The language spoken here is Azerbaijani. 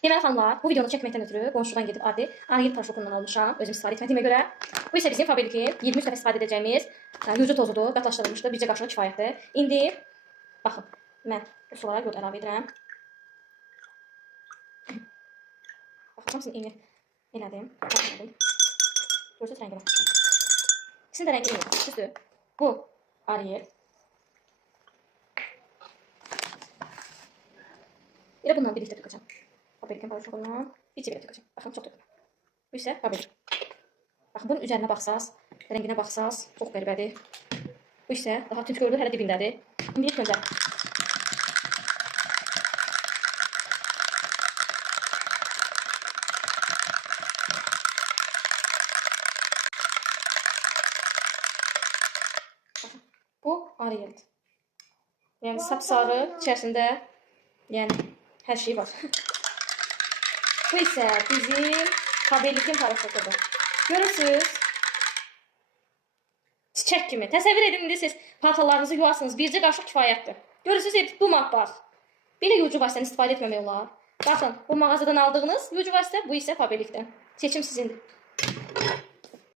Deməli xanımlar, bu videonu çəkməkdən ötürü qonşudan gedib adi Ariel Poрошokundan almışam, özüm istifadə etmədiyimə görə. Bu isə bizim Faberlikin 23 dəfə istifadə edəcəyimiz yuzu tozudur, qatlaşdırılmışdır, bircə qaşıq kifayətdir. İndi baxın, mən bu sulara yod əlavə edirəm. Baxın, hamısını eyni elədim. Görsünüz rənginə. İkisinin də rəngi eyni, düzdür. Bu Ariel. Elə bundan birlikdə tökəcəm. Faberlikin Poрошokundan bircə belə tökəcəm. Baxın, çox tökürəm. Bu isə Faberlik. Baxın, bunun üzərinə baxsaz, rənginə baxsaz, çox qəribədir. Bu isə daha tünt görünür, hələ dibindədir. İndi ilk öncə bu Ariel. Yəni sapsarı, içərisində yəni hər şey var. Bu isə bizim Faberlikin Poрошokudur. Görürsünüz? Çiçək kimi. Təsəvvür edin, indi siz paltarlarınızı yuvarsınız. Bircə qaşıq kifayətdir. Görürsünüz, bu matbaz. Belə yucu vasitəni istifadə etməmək olar. Baxın, bu mağazadan aldığınız yucu vasitə, bu isə Faberlikdən. Seçim sizindir.